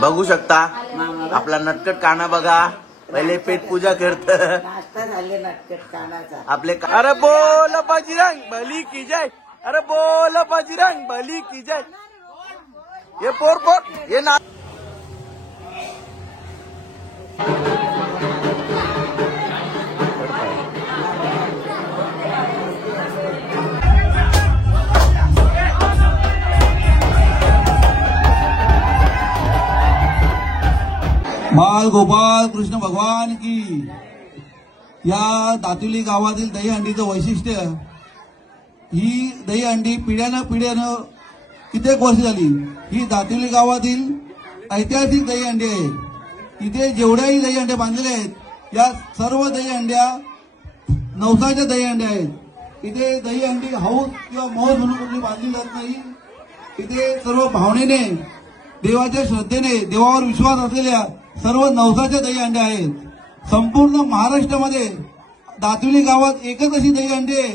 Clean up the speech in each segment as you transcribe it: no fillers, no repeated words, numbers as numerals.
बघू शकता आपला नटकट काना बघा. पहिले पेट पूजा करत नाश्ता झाले नटकट कानाचा. आपले अरे बोल बजरंग बली की जय. अरे बोल बजरंग बली की जय. ये पोर ये ना बाल गोपाल कृष्ण भगवान की. या दातुली गावातील दहीहंडीचं वैशिष्ट्य, ही दहीहंडी पिढ्यानं कित्येक वर्ष झाली. ही दातुली गावातील ऐतिहासिक दहीहंडी आहे. इथे जेवढ्याही दहीहंड्या बांधलेल्या आहेत, या सर्व दहीहंड्या नवसाच्या दहीहंड्या आहेत. इथे दहीहंडी हाऊस किंवा मौज म्हणून कुठली बांधली जात नाही. इथे सर्व भावनेने, देवाच्या श्रद्धेने, देवावर विश्वास असलेल्या सर्व नवसाच्या दहीहंड्या आहेत. संपूर्ण महाराष्ट्रामध्ये दातुली गावात एकच अशी दहीहंडी आहे,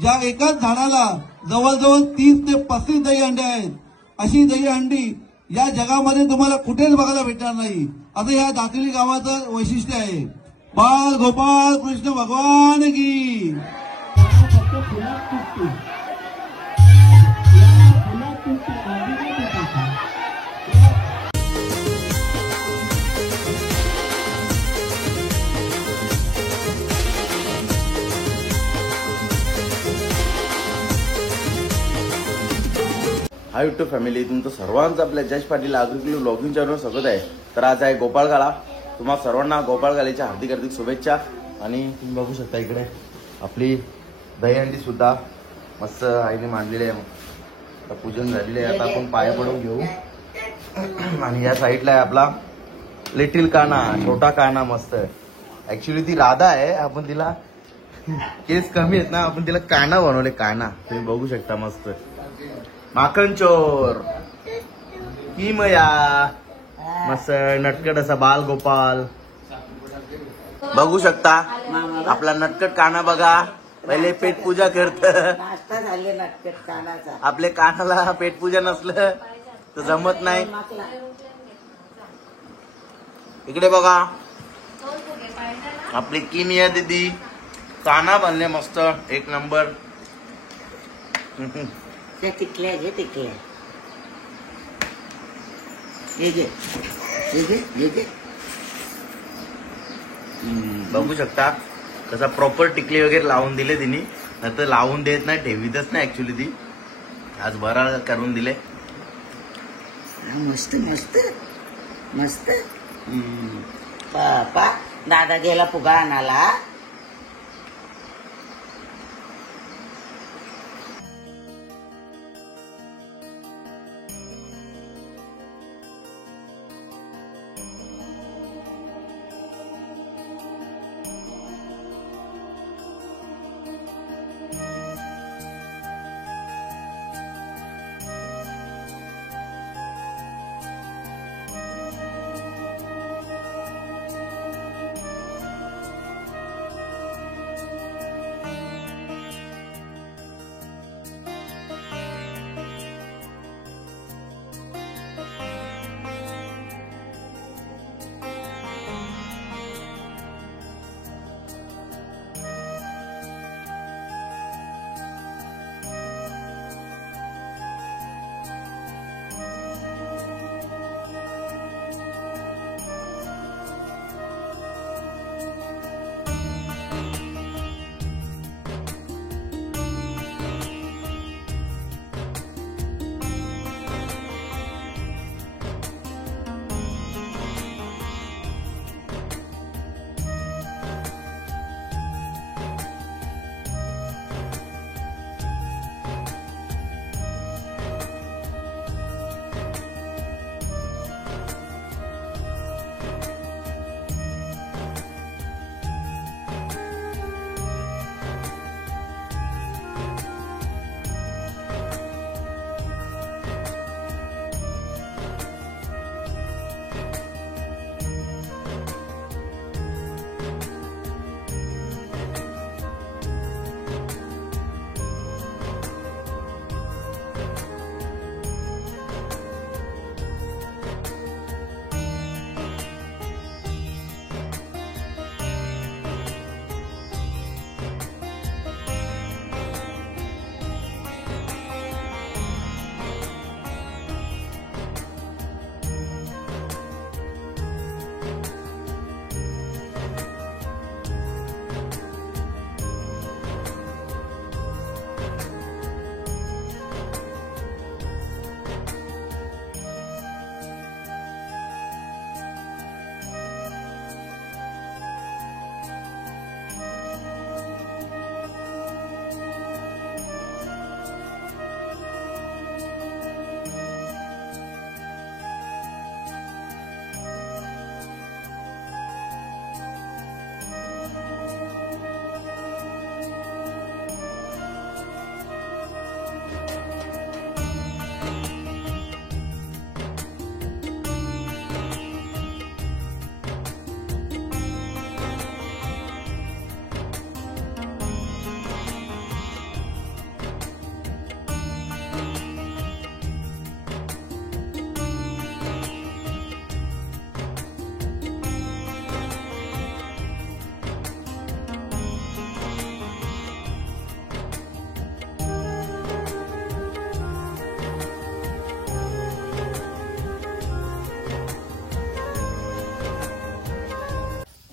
ज्या एकाच झाडाला जवळजवळ 30 ते 35 दहीहंड्या आहेत. अशी दहीहंडी या जगामध्ये तुम्हाला कुठेच बघायला भेटणार नाही. असं या दातुली गावाचं वैशिष्ट्य आहे. बाल गोपाल कृष्ण भगवान की. हाय युट्यूब फॅमिली, तुमचं सर्वांचं आपल्या जयेश पाटील आगरी व्लॉगिंग चॅनलवर स्वागत आहे. तर आज आहे गोपाळकाला. तुम्हा सर्वांना गोपाळकालीच्या हार्दिक शुभेच्छा. आणि तुम्ही बघू शकता इकडे आपली दहीहंडी सुद्धा मस्त आईने मांडलेली आहे. आता पूजन झालेले आहे. आता आपण पाया पडून घेऊ. आणि या साईडला आहे आपला लिटिल काना, छोटा काना. मस्त ऍक्च्युली ती राधा आहे, आपण तिला केस कमी आहेत ना, आपण तिला काना बनवले. काना तुम्ही बघू शकता. मस्त माखन चोर की मया. मस्त नटकट असा बाल गोपाल बघू शकता. आपला नटकट काना बघा. पहिले पेट पूजा करत नाश्ता झाले नटकट कानाचा. आपले कानाला पेट पूजा नसलं तर जमत नाही. इकडे बघा आपली किमिया दीदी काना बनले मस्त एक नंबर. त्या टिकल्या घे, टिकल्या हे घे, हे घे, हे घे. बघू शकता कसा प्रॉपर टिकली वगैरे लावून दिले तिने. नाही तर लावून देत नाही, ठेवीतच नाही ऍक्च्युली ती. आज बरा करून दिले. मस्त मस्त मस्त. पापा दादा गेला फुगा आणाला.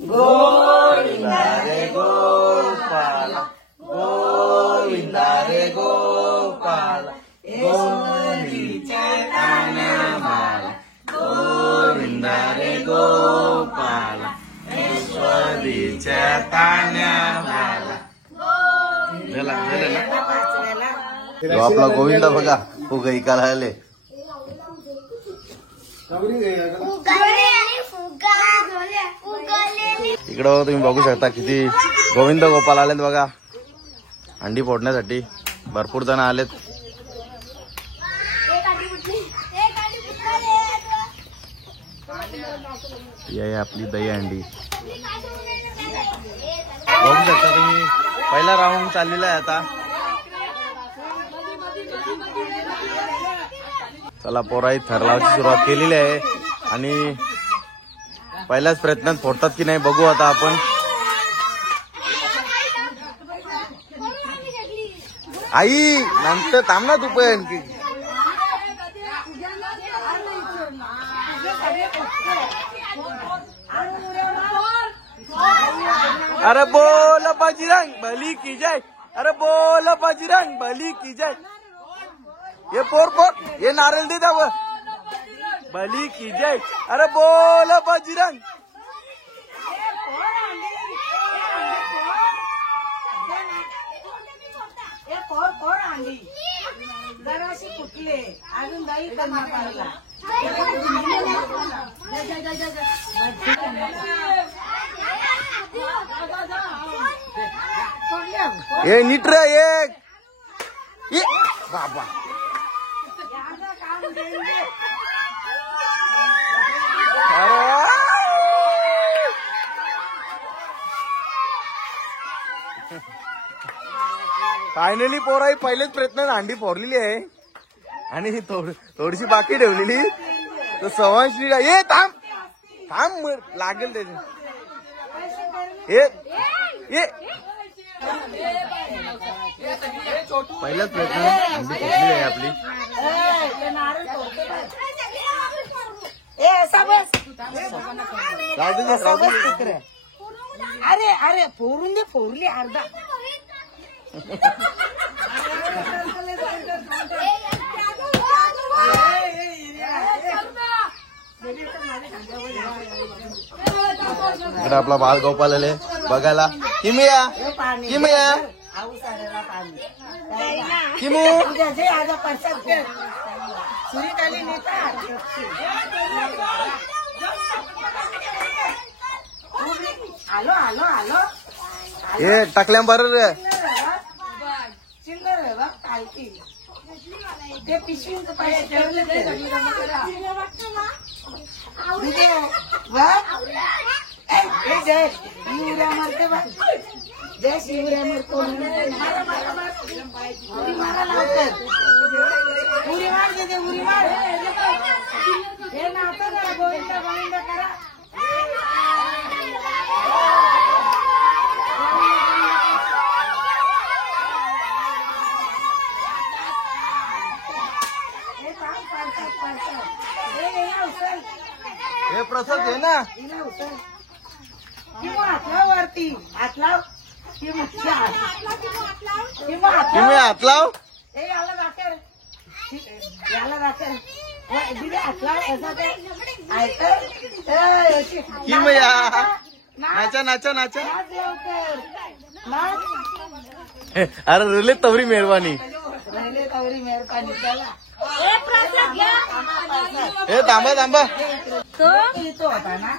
गोविंदा रे गोपाल गोविंदा रे गोपाल गोविंदा गोविंदा रे गोपाल ईश्वरीच्या तान्याला आपला गोविंदा बघा फुगा इकायला आले इकडं तुम्ही बघू शकता किती गोविंद गोपाल आलेत बघा अंडी फोडण्यासाठी भरपूर जण आलेत. ही आहे आपली दही अंडी बघू शकता तुम्ही. पहिला राऊंड चाललेला आहे आता. चला पोराई थरलावची सुरुवात केलेली आहे आणि पहिल्याच प्रयत्नात फोडतात की नाही बघू आता आपण. आई नंतर थांब ना तू पण. अरे बोल बजरंग बली की जय. अरे बोल बजरंग बली की जय. ये पोर ये नारळ दे द्यावं बली की जय. अरे बोल बजरंग. जराशी कुठले अजून दही करणार ये नीट रे ये बाबा. फायनली पोराई पहिलेच प्रयत्न अंडी फोडलेली आहे आणि थोडीशी बाकी ठेवलेली. तर सवांशी ये थांब थांब लागेल त्याचे. पहिलाच प्रयत्न अंडी फोडलेली आहे आपली. अरे अरे फोडून दे. फोडली अर्धा. इकडे आपला बाल गोपाल आले बघायला. किमया किमया किमू आलो आलो आलो. हे टाकल्या बरोबर चिंगर आहे बघ काय ते पिशवीचं पैसे ठेवले ते जय शिवऱ्या मारते बा. जय शिवऱ्या मारतो उडी मारा लावतात. उडी मार दे उडी मार. हे नातं करा गोविंदा गोविंदा करा. हे प्रसाद आहे ना. किंवा हातला वरती हातला किंवा हात लाव. हे याला दाखल याला दाखल दिले हातला याचा ते किमया नाचा नाचा नाचा. अरे रुले तवरी मेहरबानी. राहिले तवरी मेहरबानी. चला हे थांबा थांबा. तो होता ना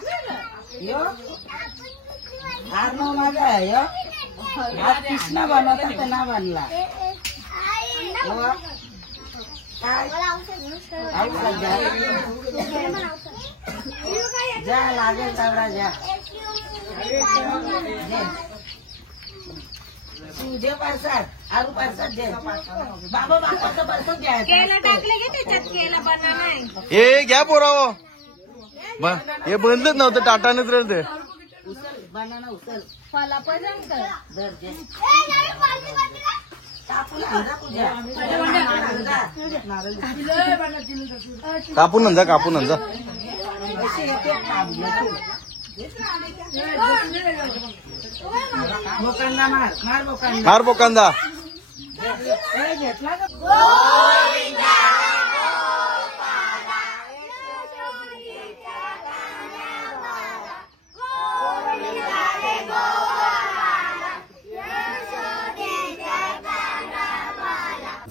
यो हार नो माझा आहे यो. हा कृष्णा बनवता तर ना बनला. जा लागेल तेवढा जा. तुझे प्रसाद आरू प्रसाद दे. बाबा बापाचा प्रसाद घ्यायचा. टाकले की त्याच्यात केला बनाना आहे. हे घ्या पोरावं. हे बंदच नव्हतं टाटानेच राहते. उचल बनाना उचल. फला पर्यंत धर दे. कापून आणजा तुझ्या. कापून आणजा कापून आणजा. पैसे येते थांबले तू. बोकांना मार मार बोकांना मार बोकांदा. घेतला का?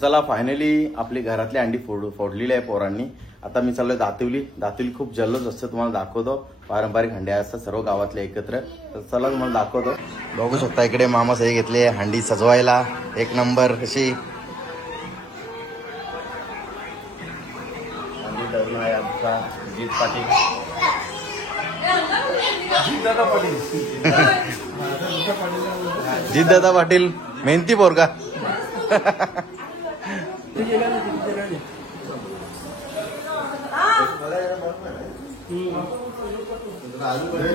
चला फायनली आपली घरातली अंडी फोडलेली आहे पोरांनी. आता मी चाललोय दातिवली. दातिवली खूप जल्लोष असतं, तुम्हाला दाखवतो. पारंपरिक हंड्या असतात सर्व गावातले एकत्र. तर चला तुम्हाला दाखवतो. बघू शकता इकडे मामा सही घेतली हंडी सजवायला. एक नंबर अशी हंडी धरून आहे आमचा जीत पाटील. जीत दादा पाटील मेहनती पोरगा.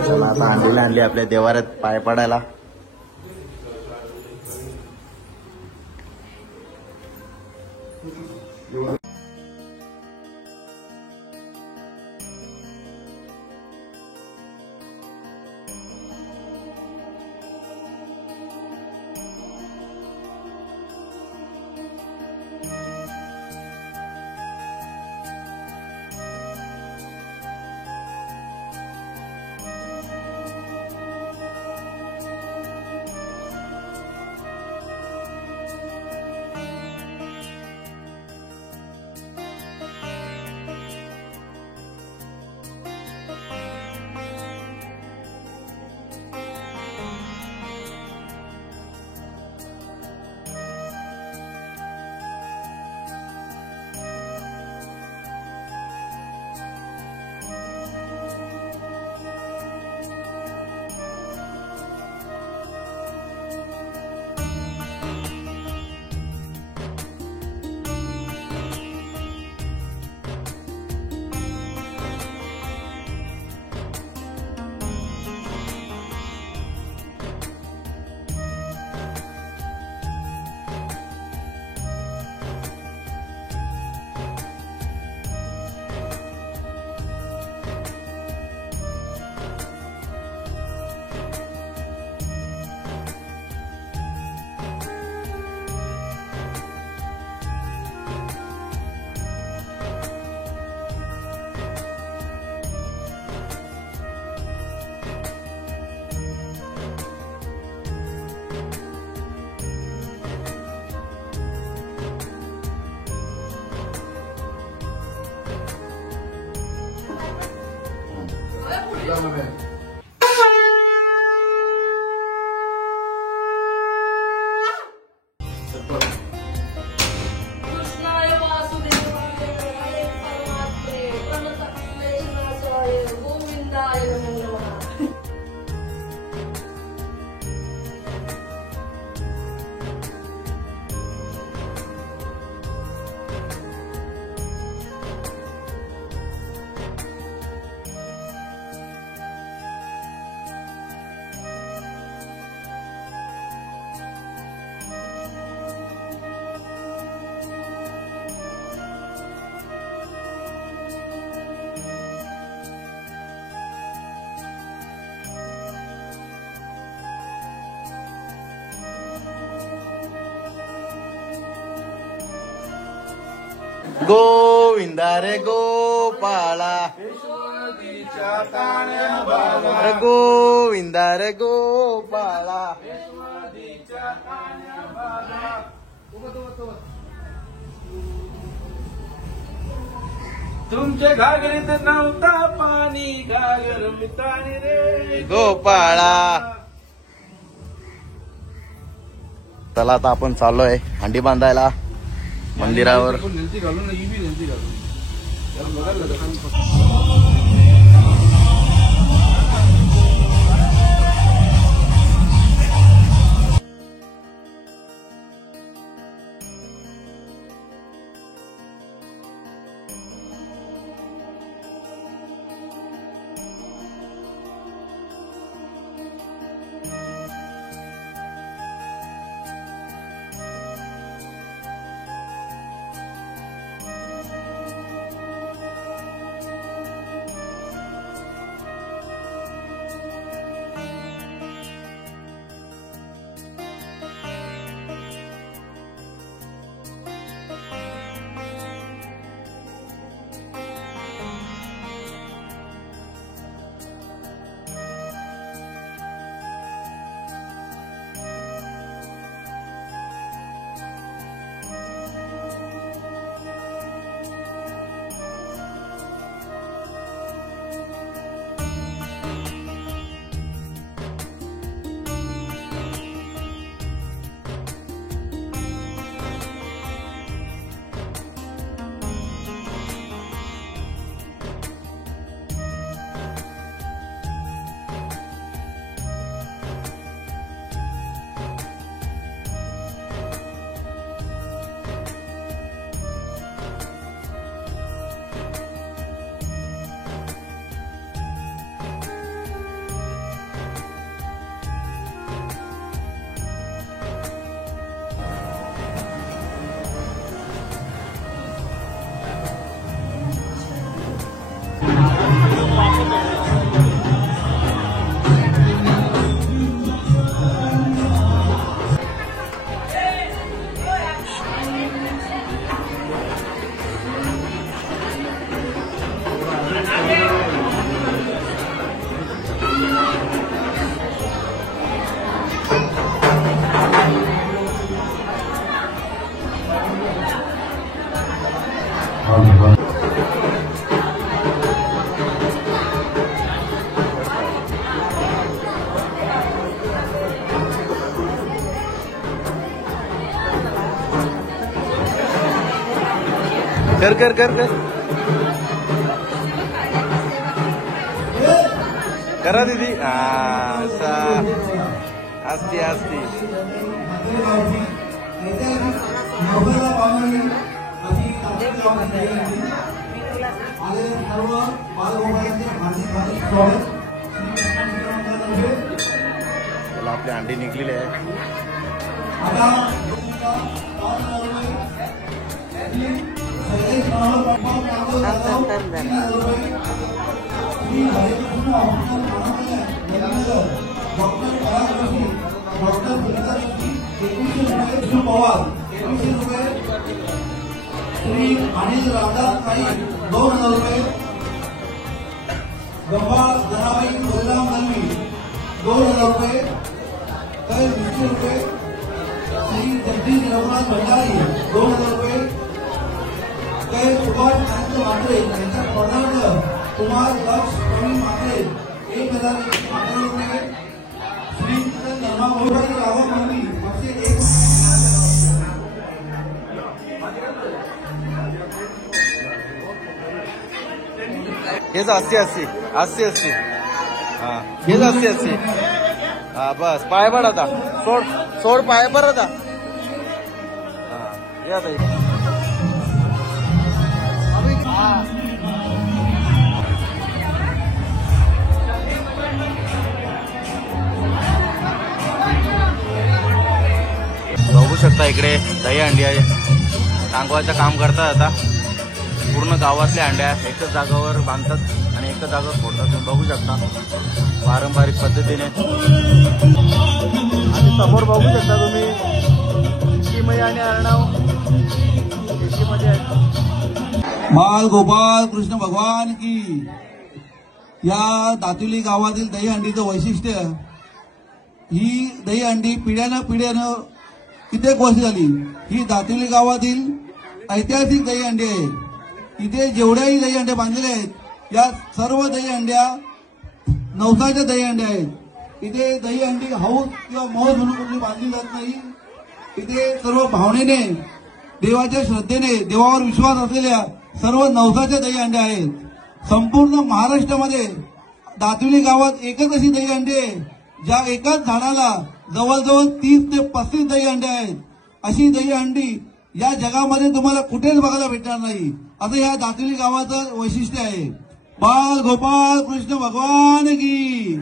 चला आता अंडीला आणली आपल्या देवाऱ्यात पाय पडायला. कृष्णाय वासुदेवाय हरे परमात्मे प्रणतक्लेशनाशाय गोविंदाय नमो नमः. गोविंदा रे गोपाळा रे गोविंदा रे गोपाळा. तुमच्या घागरीत नव्हता पाणी घागर मितानी रे गोपाळा. चला आता आपण चाललोय हंडी बांधायला मंदिरावर. नेलती घालून नेलती घालून कर कर कर कर करा दीदी असती असती चला आपली अंडी निघलेली आहे. श्री अनिल रामदास ताई 2000 रुपये. गंगा जनाबाई बलराम दलवी 2000 रुपये. कई 200 रुपये. श्री जगदीश रघुनाथ भंडारी 2000 रुपये. कई सुभाष नारायण मात्रे यांचा पदार्थ कुमार लक्ष प्रवीण मात्रे 1011 रुपये. श्री धर्मा मोहन राव मामी असे एक हेच 80 हा हेच 80 हा बस पाय पड आता सोड पाय पड आता हा या ताई. बघू शकता इकडे दही अंडी आहे टांगवायचं काम करतात आता. पूर्ण गावातल्या अंड्या एकच जागावर बांधतात आणि एकच जागावर फोडतात. तुम्ही बघू शकता पारंपरिक पद्धतीने. आणि समोर बघू शकता तुम्ही चिमई आणि अर्णव शेतीमध्ये आहेत. बाल गोपाल कृष्ण भगवान की. या दातुली गावातील दही अंडीचं वैशिष्ट्य ही दही अंडी पिढ्यानं कित्येक वर्ष झाली. ही दातुली गावातील ऐतिहासिक दही अंडी आहे. इथे जेवढ्याही दही अंड्या बांधलेल्या आहेत या सर्व दही अंड्या नवसाच्या दही अंड्या आहेत. इथे दही अंडी हाऊस किंवा मौज म्हणून कुठली बांधली जात नाही. इथे सर्व भावनेने देवाच्या श्रद्धेने देवावर विश्वास असलेल्या सर्व नवसाच्या दही अंड्या आहेत. संपूर्ण महाराष्ट्रामध्ये दातुली गावात एकच अशी दही अंडी आहे ज्या एकाच झाडाला जवळजवळ 30 ते 35 दही अंडे आहेत. अशी दही अंडी या जगामध्ये तुम्हाला कुठेच बघायला भेटणार नाही. असं या दातुली गावाचं वैशिष्ट्य आहे. बाल गोपाल कृष्ण भगवान की.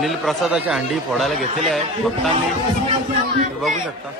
फायनली प्रसादाची हंडी फोडायला घेतलेली आहे भक्तांनी, तुम्ही बघू शकता.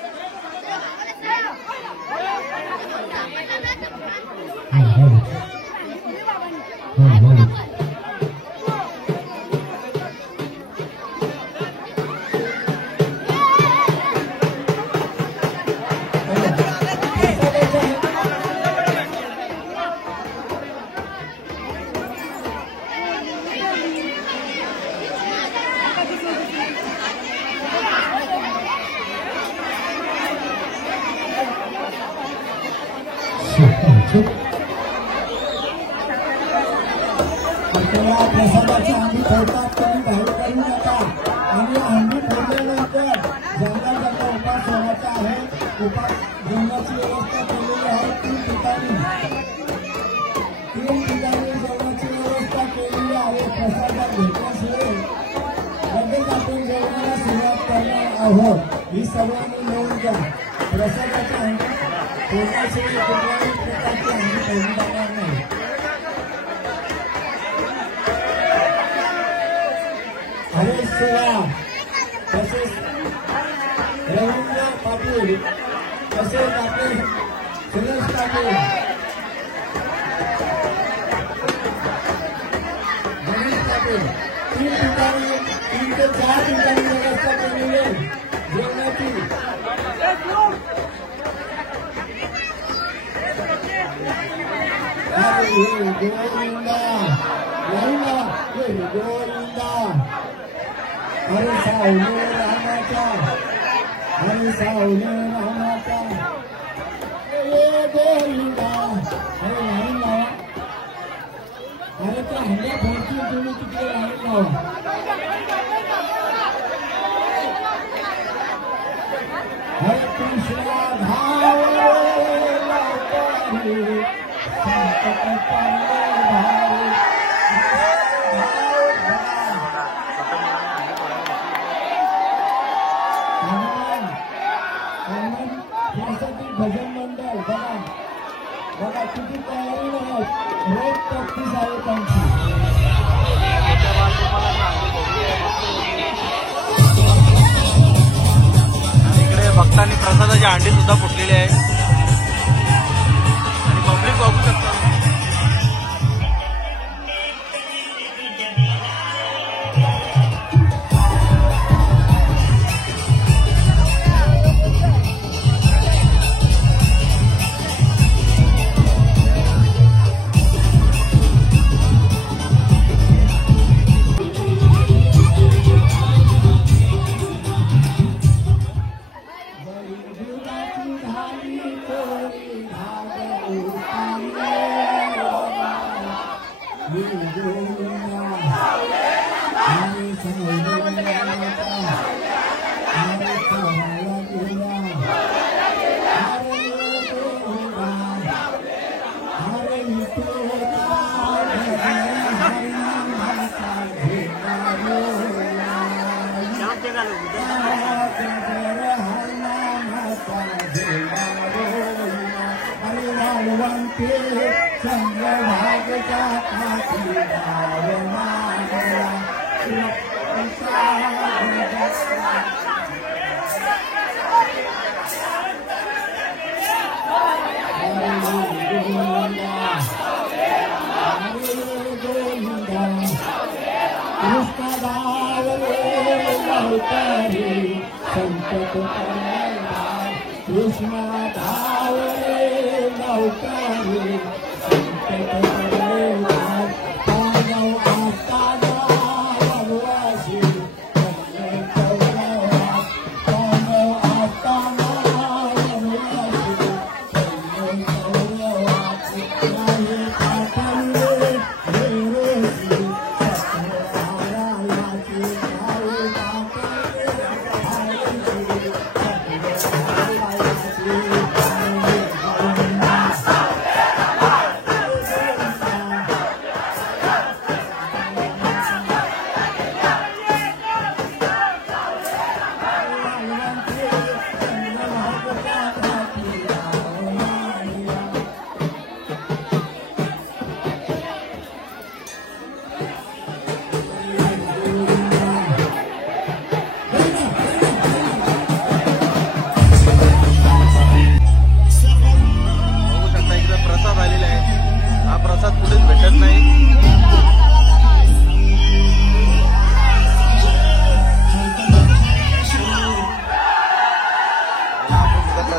प्रसादाची हंडी फोडतात तुम्ही बाहेर करू नका. आणि हंडी फोडल्यानंतर ज्यांना ज्यांना उपास सोडायचा आहे, उपास जेवणाची व्यवस्था केलेली आहे. 3 ठिकाणी जेवणाची व्यवस्था केलेली आहे. प्रसाद घेतल्याशिवाय लगेच आपण जेवणाला सुरुवात करणार आहोत. ही सर्वांनी नोंद घ्या. प्रसादाची हंडी फोडल्याशिवाय कुठल्याही प्रकारची हंडी फोडली जाणार नाही. हरेश सेवा तसेच रवींद्र पाटील तसेच आपले सुरेश पाटील, गणेश पाटील 3 ठिकाणी 3 ते 4 ठिकाणी व्यवस्था केलेली आहे जेवणाची. गोविंदा गोविंदा हरे सावले रामाचा, हरे सावले रामाचा, हे गोविंदा. अरे लाईन लावा. अरे त्या हंड्या फोडतील तुम्ही तिकडे लाईन लावा. हरे कृष्णा भाव भजन मंडळ बघा किती तयारी नाही. रोज प्रॅक्टिस आहे त्यांची. इकडे भक्तांनी प्रसादाची हंडी सुद्धा फुटलेली आहे आणि पब्लिक बघू शकता. कृष्णा धावले नौकारी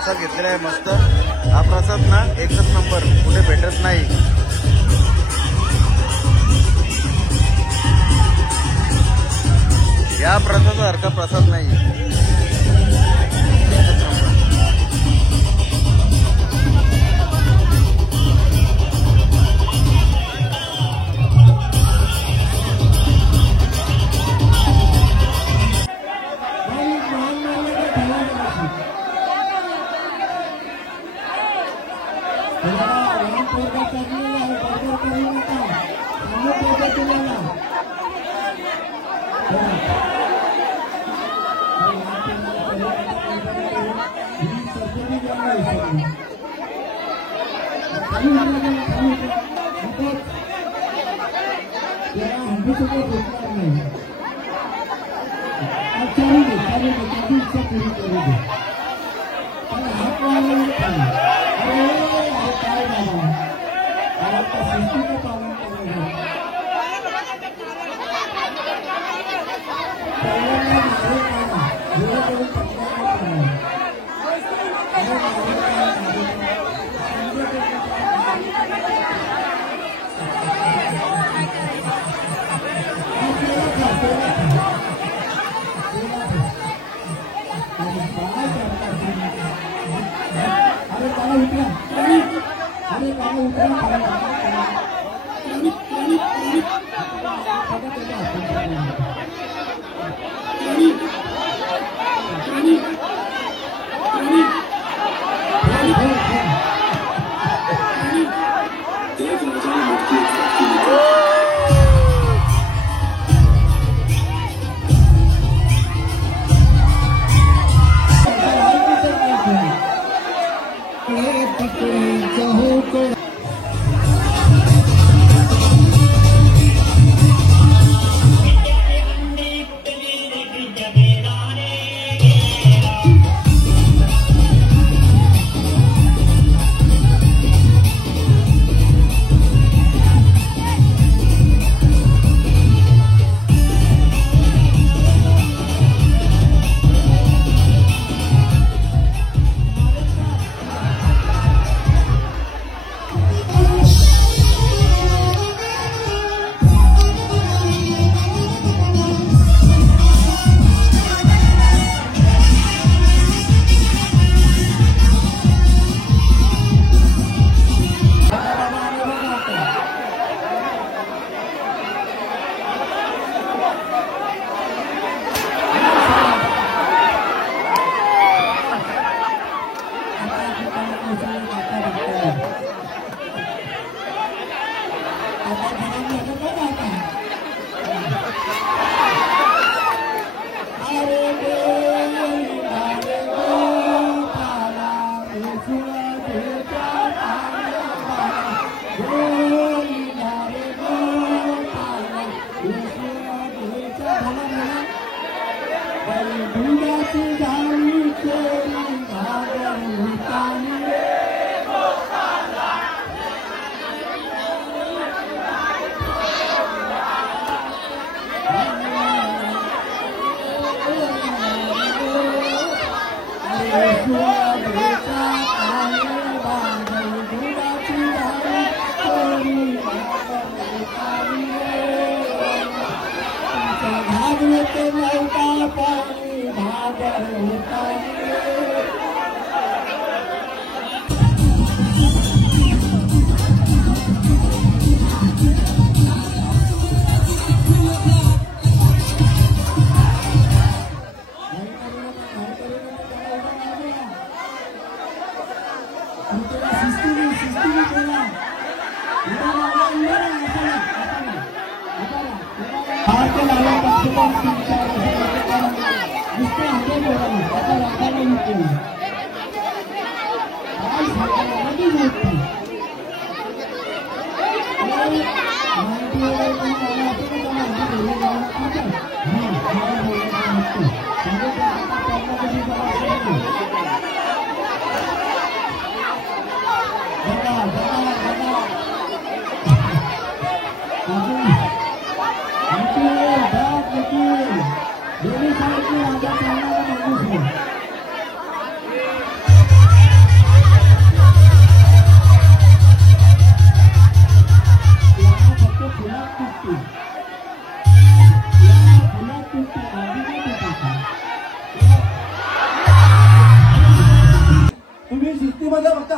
प्रसाद घेतलेला आहे मस्त. हा प्रसाद ना एकच नंबर, कुठे भेटत नाही. या प्रसादासारखा प्रसाद नाही.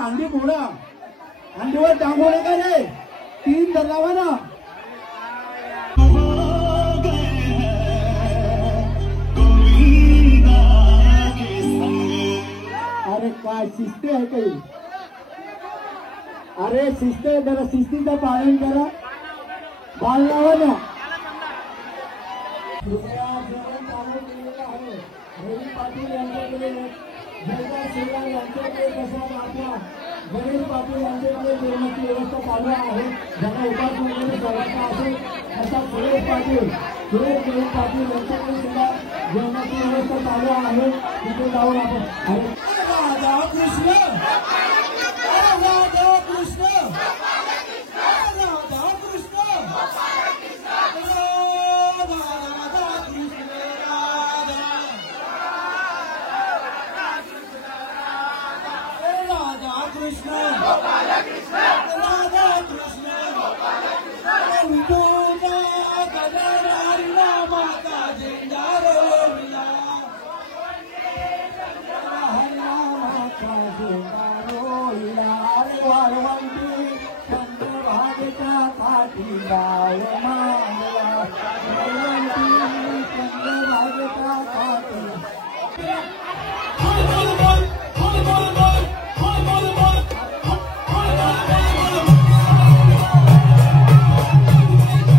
अंडी फोडा, अंडीवर टांगू नका रे, 3 धरावा ना. अरे काय शिस्त आहे काही, अरे शिस्त जरा शिस्तीचं पालन करा, बॉल लावा ना. जेवण चालू केलेलं आहे. रवी पाटील यांच्याकडे, जयदा श्रीराम यांच्याकडे, तसंच आपल्या गणेश पाटील यांच्याकडे जेवणाची व्यवस्था चालू आहे. ज्यांना उपास वगैरे करायचा असेल तसा सुरेश पाटील यांच्याकडे सुद्धा जेवणाची व्यवस्था चालू आहे. तिथे जाऊन आपण राधा कृष्ण, राधा कृष्ण, राधा कृष्ण,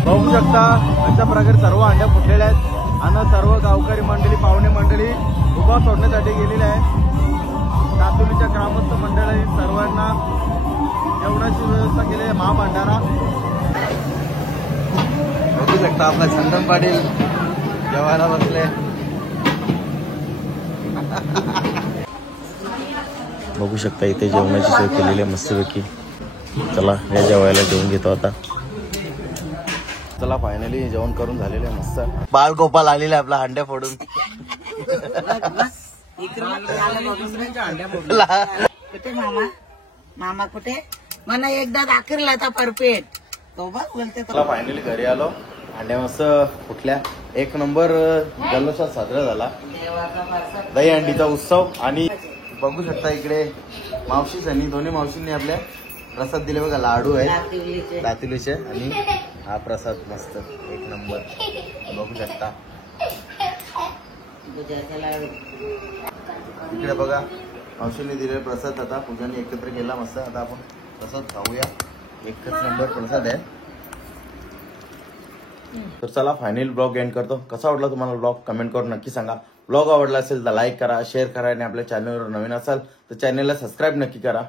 बघू शकता अशा प्रकारे सर्व अंड्या फुटलेल्या आहेत आणि सर्व गावकरी मंडळी, पाहुणे मंडळी उभा सोडण्यासाठी गेलेले आहे. दातुलीच्या ग्रामस्थ मंडळी सर्वांना जेवणाची व्यवस्था केली आहे. महाभंडारा बघू शकता, आपला चंदन पाटील जेवायला बसले. बघू शकता इथे जेवणाची सोय केलेली आहे मस्तपैकी. चला या जेवायला जेवून घेतो आता. चला फायनली जेवण करून झालेलं आहे मस्त. बाल गोपाल आलेले आपला हंड्या फोडून. कुठे मामा, मामा कुठे? मला एकदा दाखवला होता परफेक्ट तो बघ बोलते चला फायनली घरी आलो. हंड्या मस्त फुटल्या, एक नंबर जल्लोषात साजरा झाला दही अंडीचा उत्सव. आणि बघू शकता इकडे मावशीच आणि दोन्ही मावशींनी आपल्या प्रसाद दिले बघा. लाडू आहेत दातिलीचे आणि हा प्रसाद मस्त एक नंबर बघू शकता. इकडे बघा मावशींनी दिलेला प्रसाद आता पूजाने एकत्र केला मस्त. आता आपण प्रसाद खाऊया, एकच नंबर प्रसाद आहे. तर चला फायनल ब्लॉग एंड करतो. कसा वाटला तुम्हाला ब्लॉग कमेंट करून नक्की सांगा. ब्लॉग आवडला असेल तर लाईक करा, शेअर करा आणि आपल्या चॅनलवर नवीन असाल तर चॅनलला सबस्क्राईब नक्की करा.